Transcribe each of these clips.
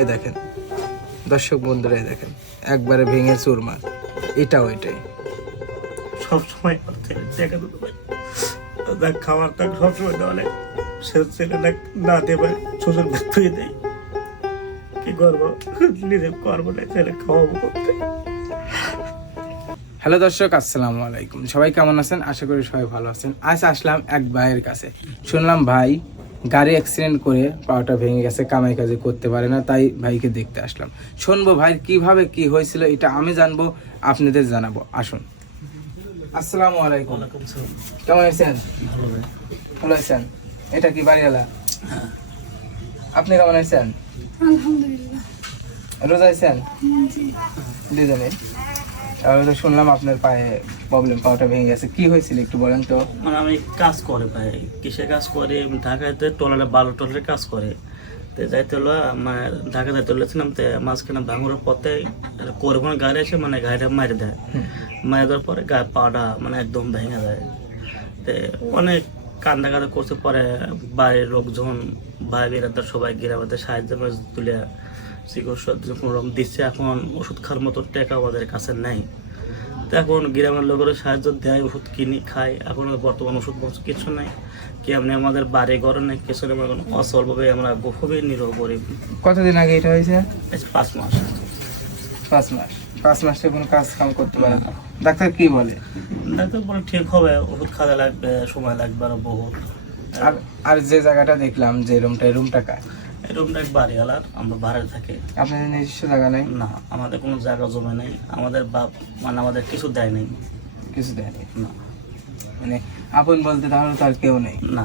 এ দেখেন। দর্শক বন্ধুরা এই দেখেন একবারে ভেঙে চুরমার। এটাও এটাই। সবসময় দিতে খাবারটা সবসময় দেওয়া লাগে সে ছেলে না না দেবে শ্বশুর ধুয়ে দেয় কি করব? নিজে করব না ছেলে খাওয়াবো করতে। হ্যালো দর্শক আসসালামু আলাইকুম। সবাই কেমন আছেন? আশা করি সবাই ভালো আছেন। আজ আসলাম এক ভাইয়ের কাছে। শুনলাম ভাই গাড়ি অ্যাক্সিডেন্ট করে পাওয়াটা ভেঙে গেছে কামাই কাজে করতে পারে না তাই ভাইকে দেখতে আসলাম। শুনব ভাই কীভাবে কি হয়েছিল এটা আমি জানব আপনাদের জানাব। আসুন। আসসালামু আলাইকুম। কেমন আছেন? ভালো আছেন? এটা কি বাড়িওয়ালা? আপনি কেমন আছেন? আলহামদুলিল্লাহ। রোজা আছেন? দুজনে তাহলে শুনলাম আপনার পায়ে প্রবলেম পাওয়াটা ভেঙে গেছে। কি হয়েছিল একটু বলেন তো? মানে আমি কাজ করে ভাই কিসের কাজ করে? ঢাকাতে টলারে বালু টলারে কাজ করে। তো যাইতে হলো মানে ঢাকা যাইতে হলেছিলাম তো মাঝখানে ভাঙুরের পথে করব না গাড়ি এসে মানে গাড়িটা মারি দেয়। মারি দেওয়ার পরে গায়ে পাটা মানে একদম ভেঙে যায়। তো অনেক কান্দা কান্দা করতে পরে বাড়ির লোকজন ভাই বেরাদার সবাই গ্রামেতে সাহায্য তুলে চিকিৎসা কোনো রকম দিচ্ছে এখন ওষুধ খাওয়ার মতো টাকা আমাদের কাছে নেই। তো এখন গ্রামের লোকেরা সাহায্য দেয় ওষুধ কিনি খাই এখন বর্তমান ওষুধ কিছু নাই। কি আপনি আমাদের বাড়ি ঘরে নেই কিছু নেই। এখন অসলভাবে আমরা খুবই নিরহ করি কতদিন আগে এটা হয়েছে? পাঁচ মাস। পাঁচ মাস। পাঁচ মাসে কোনো কাজ কাম করতে পারে না। ডাক্তার কি বলে? ডাক্তার বলে ঠিক হবে ওষুধ খাওয়া লাগবে সময় লাগবে আরও বহুত। আর আর যে জায়গাটা দেখলাম যে রুমটা রুমটা কার? রুমটা এক বাড়ি আলার আমরা ভাড়া থাকি। আপনাদের নিজস্ব জায়গা নেই? না আমাদের কোনো জায়গা জমে নেই। আমাদের বাপ মানে আমাদের কিছু দেয় নেই। কিছু দেয়নি না। মানে আপন বলতে তাহলে তো আর কেউ নেই। না।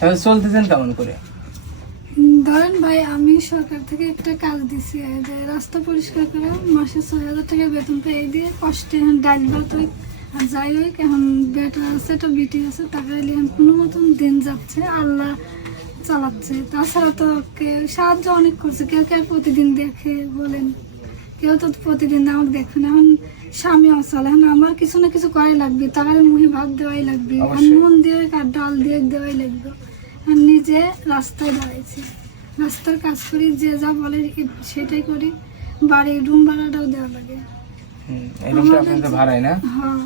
তাহলে চলতেছেন কেমন করে? ধরেন ভাই আমি সরকার থেকে একটা কাজ দিছি যে রাস্তা পরিষ্কার করে মাসে ছয় হাজার টাকা বেতন পেয়ে দিয়ে কষ্টে ডাল ভাত আর যাই হোক এখন বেটা আছে একটা বিটি আছে এলে এখন কোনো মতন দিন যাচ্ছে আল্লাহ চালাচ্ছে। তাছাড়া তো কেউ সাহায্য অনেক করছে কেউ কেউ প্রতিদিন দেখে বলেন কেউ তো প্রতিদিন আমাকে দেখে না। এখন স্বামী অচল এখন আমার কিছু না কিছু করাই লাগবে তাহলে মুহে ভাত দেওয়াই লাগবে আর। নুন দিয়ে আর ডাল দিয়ে দেওয়াই লাগবে। আর নিজে রাস্তায় দাঁড়াইছি। রাস্তার কাজ করি যে যা বলে সেটাই করি বাড়ির রুম ভাড়াটাও দেওয়া লাগে। না? হ্যাঁ।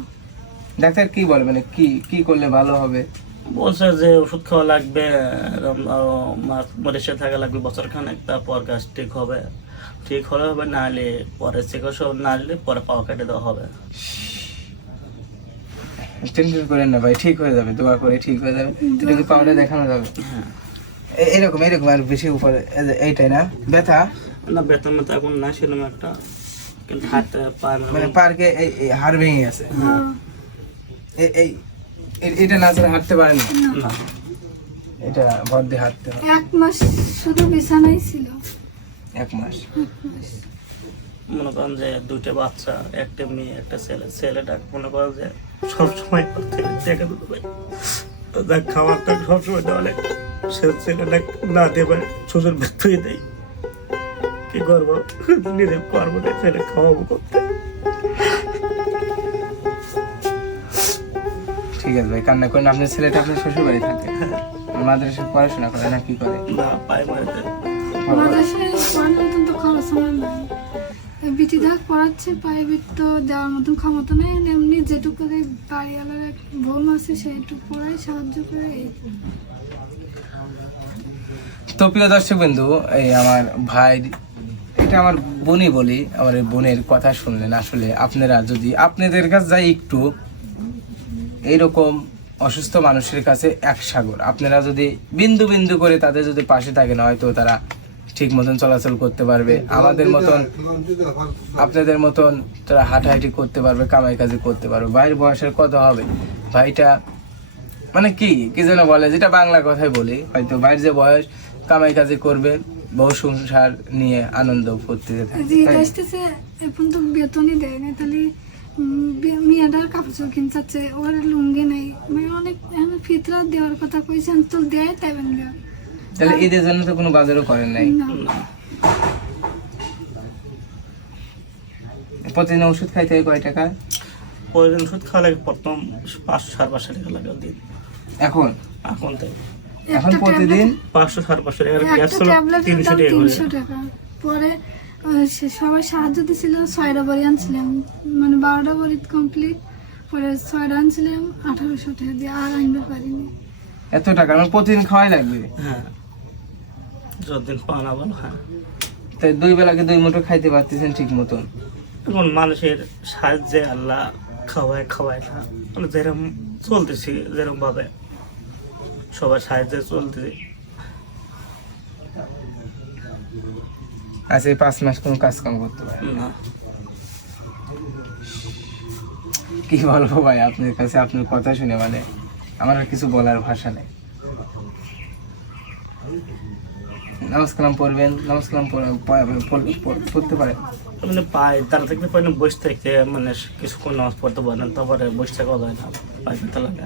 ডাক্তার কি বলে? মানে কি কি করলে ভালো হবে? বলছে যে ওষুধ খাওয়া লাগবে মালয়েশিয়া থাকা লাগবে বছর খানেক তারপর কাজ ঠিক হবে। ঠিক হলে হবে না হলে পরে চিকিৎসা না হলে পরে পাওয়া কেটে দেওয়া হবে। টেনশন করেন না ভাই ঠিক হয়ে যাবে দোয়া করে ঠিক হয়ে যাবে। এটা কি পাউডার দেখানো যাবে? হ্যাঁ। এরকম এরকম আর বেশি উপরে এইটাই না? ব্যথা? না বেতন মেতন এখন না সেরকম একটা। কিন্তু হাতে না মানে পার্কে এই এই হাড় ভেঙে গেছে। হ্যাঁ। এই এই এটা না ছাড়া হাঁটতে পারে না। এটা ভর দিয়ে হাঁটতে হয় এক মাস শুধু বিছানাই ছিল। এক মাস। মনে করেন যে দুইটা বাচ্চা একটা মেয়ে একটা ছেলে। ছেলেটা মনে করেন যে সবসময় ছেলে দিতে পারে তার খাবারটা সবসময় দেওয়া লাগে। সে ছেলেটা না দেবে শ্বশুর ধুয়ে দেয় কি করব? নিজে করব না ছেলে খাওয়াবো করতে। ঠিক আছে ভাই কান্না করেন আপনার ছেলেটা আপনার শ্বশুর বাড়ি থাকে। মাদ্রাসা পড়াশোনা করে না কি করে? বিটি দাগ পড়াচ্ছে প্রাইভেট তো দেওয়ার মতন ক্ষমতা নেই। এমনি যেটুকু বাড়িওয়ালার এক বোন আছে সেইটুকু পড়াই সাহায্য করে এই। তো প্রিয় দর্শক বিন্দু এই আমার ভাই এটা আমার বোনই বলি আমার বোনের কথা শুনলেন। আসলে আপনারা যদি আপনাদের কাছে যাই একটু এইরকম অসুস্থ মানুষের কাছে এক সাগর। আপনারা যদি বিন্দু বিন্দু করে তাদের যদি পাশে থাকেন, হয়তো তারা ঠিক মতন চলাচল করতে পারবে। আমাদের মতন আপনাদের মতন তারা হাঁটাহাঁটি করতে পারবে, কামাই কাজে করতে পারবে। ভাইয়ের বয়সের কত হবে? ভাইটা মানে কি কি যেন বলে, যেটা বাংলা কথাই বলি। হয়তো ভাইয়ের যে বয়স, কামাই কাজে করবে বহু সংসার নিয়ে আনন্দ ফুর্তিতে এখন তো বেতনই দেয় না তাহলে মেয়েটার কাপড় চোপড় কিনতে চাচ্ছে ওর লুঙ্গি নেই। মানে অনেক এখন ফিতরা দেওয়ার কথা কইছেন তো দেয় তাই বাংলা তাহলে ঈদের জন্য তো কোনো বাজারও করেন নাই? প্রতিদিন ওষুধ খাইতে হয় কয় টাকা? প্রয়োজন ওষুধ খাওয়া লাগে প্রথম পাঁচশো সাড়ে পাঁচশো টাকা লাগে দিন। এখন? এখন তাই এখন প্রতিদিন? পাঁচশো সাড়ে পাঁচশো টাকা তিনশো টাকা। পরে সবাই সাহায্য দিছিল ছয়টা বড়ি আনছিলাম। মানে বারোটা বড়ি কমপ্লিট পরে ছয়টা আনছিলাম আঠারোশো টাকা দিয়ে আর আনতে পারিনি। এত টাকা? আমার প্রতিদিন খাওয়াই লাগবে? হ্যাঁ। যতদিন পানা বলো হ্যাঁ। তাই দুই বেলাকে দুই মুঠো খাইতে পারতেছেন ঠিক মতন? এখন মানুষের সাহায্যে আল্লাহ খাওয়ায় খাওয়ায় না। মানে যেরকম চলতেছি যেরকম ভাবে সবার সাহায্যে চলতেছি। আচ্ছা এই পাঁচ মাস কোনো কাজ কাম করতে পারে না। কি বলব ভাই আপনার কাছে আপনার কথা শুনে মানে আমার আর কিছু বলার ভাষা নেই। নমস্কার পড়বেন নমস্কার পড়তে পারেন। মানে পায়ে তারা থাকতে পারে না বসে থাকতে মানে কিছুক্ষণ নামাজ পড়তে পারে না তারপরে বসে থাকা যায় না পায়ে লাগে।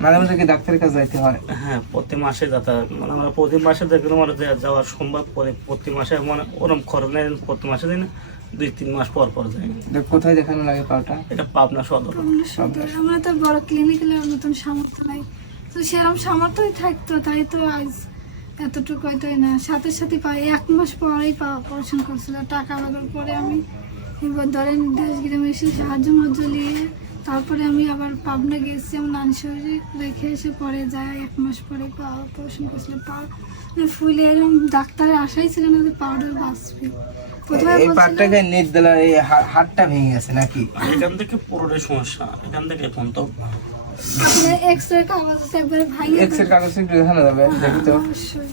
মাঝে মাঝে কি ডাক্তারের কাছে যাইতে হয়? হ্যাঁ প্রতি মাসে যাতায়াত মানে আমরা প্রতি মাসে দেখলাম আমার যা- সম্ভব প্রতি- প্রতি মাসে মানে ওরম খরচ নেই প্রতি মাসে দিই না দুই তিন মাস পর পর যাই। কোথায় দেখানো লাগে পাওটা? এটা পাবনা সদর। আমরা তো বড় ক্লিনিকের মতন সামর্থ্য নাই। তো সেরকম সামর্থ্যই থাকতো তাই তো আজ এতটুকু হয়তো না। সাথে সাথে পাই এক মাস পরেই পা- অপারেশন করছিল। টাকা লাগার পরে আমি এবার ধরেন দেশগ্রামে এসে সাহায্য মজ্জ নিয়ে তারপরে আমি আবার পাবনা গেছি আমার নানি শরীরে রেখে এসে পরে যায় এক মাস পরে পা অপারেশন করছিল পা মানে ফুলে এরকম ডাক্তারের আশাই ছিল না যে পাউডার বাঁচবে। প্রথমে এই পাটটাকে নিট দিলে এই হা- হাতটা ভেঙে গেছে নাকি? এখান থেকে পুরোটাই সমস্যা এখান থেকে এখন তো আপনার এক্স-রে কাগজ একবারে ভাঙিয়ে এক্স রে কাগজ একটু দেখানো যাবে দেখি তো অবশ্যই।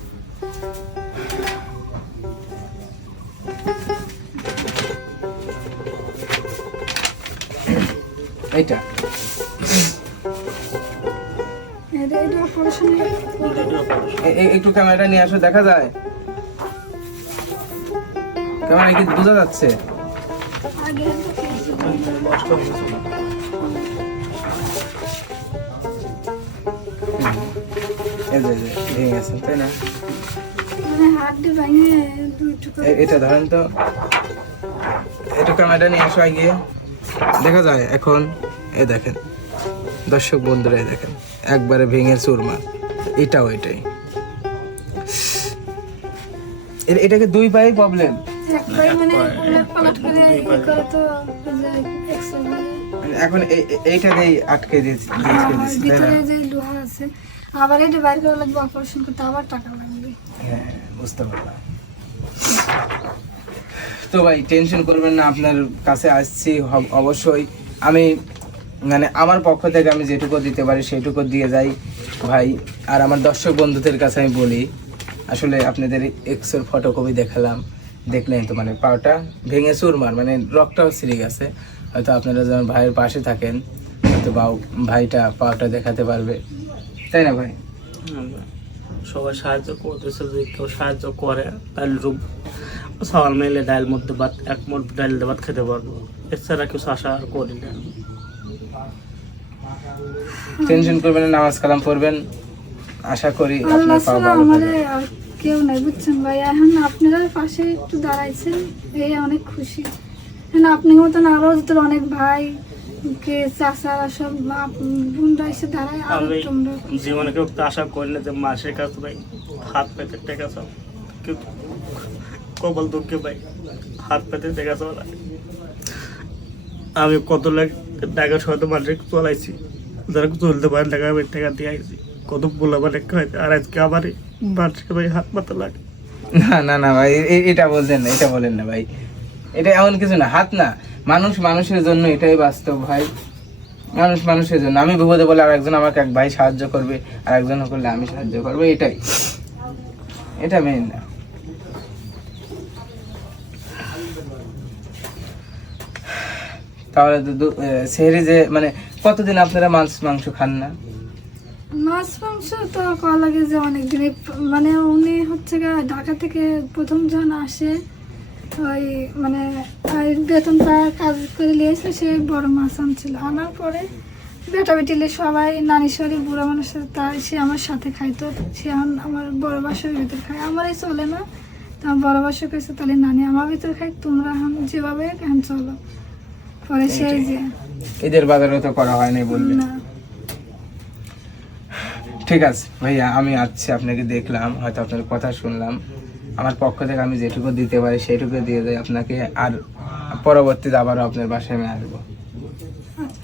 এইটা। একটু ক্যামেরাটা নিয়ে আসো দেখা যায়। ক্যামেরা কি বোঝা যাচ্ছে? আগে মানে এটা ধরেন তো। একটু ক্যামেরাটা নিয়ে আসো গিয়ে দেখা যায় এখন এই দেখেন দর্শক বন্ধুরা এই দেখেন একবারে ভেঙে চুরমার। এটাও এটাই। এটাকে দুই পায়ে প্রবলেম মানে এখন এ- এ- এইটাকেই আটকে দিয়েছি আবার এটা বাইর করা লাগবে অপারেশন করতে আবার টাকা লাগবে। হ্যাঁ বুঝতে পারলাম। তো ভাই টেনশন করবেন না আপনার কাছে আসছি অবশ্যই। আমি মানে আমার পক্ষ থেকে আমি যেটুকু দিতে পারি সেটুকু দিয়ে যাই ভাই। আর আমার দর্শক বন্ধুদের কাছে আমি বলি আসলে আপনাদের এক্সের ফটোকপি দেখালাম। দেখলেন তো মানে পাওটা ভেঙে চুরমার মানে রক্তটাও ছিঁড়ে গেছে। হয়তো আপনারা যেমন ভাইয়ের পাশে থাকেন হয়তো বাউ ভাইটা পাওটা দেখাতে পারবে। তাই না ভাই? হ্যাঁ, সবাই সাহায্য করতেছে যদি কেউ সাহায্য করে তাহলে রূপ। সবাই মিলে ডাল মধ্যে ভাত এক মোট ডাল ভাত খেতে পারব। এছাড়া কিছু আশা আর করি না। টেনশন করবেন নামাজ কালাম পড়বেন। আশা করি আপনার পাওয়া ভালো হবে। আর কেউ নাই বুঝছেন ভাই? এখন আপনারা পাশে একটু দাঁড়াইছেন এই অনেক খুশি। এখন আপনার মতন আরও তোর অনেক ভাই কে চাচারা সব বোনরা এসে দাঁড়ায় আরও আমি তোমরা জীবনে কেউ আশা করি না যে মাসের কাছে ভাই হাত পেতে টেকা সব কেউ কবল দুঃখে ভাই হাত পেতে টেকা সব আমি কত লাখ টাকা হয়তো মানুষের চলাইছি। যারা চলতে পারে টাকা আমি টাকা দিয়ে আইছি। কত বলে মানে খাইছে আর আজকে আমার মানুষকে ভাই হাত পাতা লাগে। না না না ভাই এটা বলছেন না এটা বলেন না ভাই। এটা এমন কিছু না হাত না। মানুষ মানুষের জন্য এটাই বাস্তব ভাই। মানুষ মানুষের জন্য। আমি বিপদে বলে আর একজন আমাকে এক ভাই সাহায্য করবে আর একজন করলে আমি সাহায্য করব, এটাই। এটা মেন না। তাহলে সেহরি যে মানে কতদিন আপনারা মাছ, মাংস খান না? মাছ, মাংস তো কয়া লাগে যে অনেক দিনে মানে উনি হচ্ছে ঢাকা থেকে প্রথম যখন আসে। ওই মানে ওই বেতন পাওয়ার কাজ করে নিয়েছিল সে বড় মাছ আনছিল আনার পরে বেটা বেটিলে সবাই নানি শরীর বুড়া মানুষের তাই সে আমার সাথে খাইতো। সে এখন আমার বড় বাসার ভিতর খায়। আমার এই চলে না। তো আমার বড় বাসা কইছে তাহলে নানি আমার ভিতর খাই তোমরা এখন যেভাবে এখন চলো। পরে সেই যে ঈদের বাজারও তো করা হয় নাই বললেন না। ঠিক আছে ভাইয়া আমি আছি আপনাকে দেখলাম হয়তো আপনার কথা শুনলাম। আমার পক্ষ থেকে আমি যেটুকু দিতে পারি সেইটুকু দিয়ে দেয়। আপনাকে আর পরবর্তীতে আবারও আপনার বাসায় আমি আসব।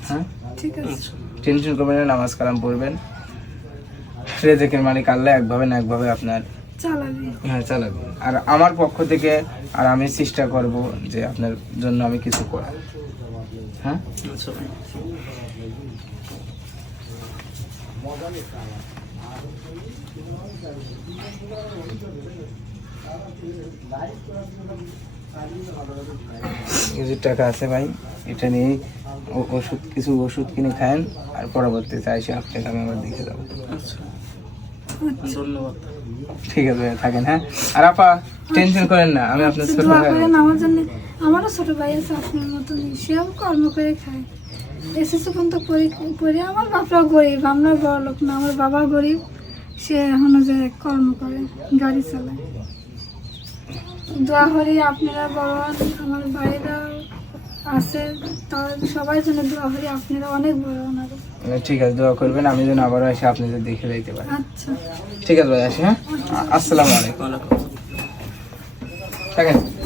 হ্যাঁ? ঠিক আছে। আচ্ছা টেনশন করবেন না নামাজ কালাম পড়বেন। রেজেকের মালিক আল্লাহ একভাবে না একভাবে আপনার হ্যাঁ চালাবে। আর আমার পক্ষ থেকে আর আমি চেষ্টা করব যে আপনার জন্য আমি কিছু করার। হ্যাঁ? আচ্ছা। ভাই কিছু টাকা আছে ভাই এটা নিয়ে ওষুধ কিছু ওষুধ কিনে খায়েন আর পরবর্তীতে এসে আপনাকে আমি আবার দেখে যাব আচ্ছা ধন্যবাদ। ঠিক আছে ভাই থাকেন হ্যাঁ? আর আপা টেনশন করেন না আমি আপনার ছোট ভাই। আমার জন্য আমারও ছোট ভাই আছে আপনার মতন সেও কর্ম করে খায়। এসএসসি পর্যন্ত পড়ে আমার বাপরাও গরিব আমরা বড় লোক না আমার বাবা গরিব সে এখনও যে কর্ম করে গাড়ি চালায়। দোয়া করি আপনারা বড় আমার ভাইরা আছে তার সবাই জন্য দোয়া করি আপনারা অনেক বড় ওনারা। ঠিক আছে দোয়া করবেন আমি যেন আবারও এসে আপনাদের দেখে যাইতে পারি। আচ্ছা। ঠিক আছে ভাই আসি হ্যাঁ? আসসালামু আলাইকুম। ঠিক থাকেন? আচ্ছা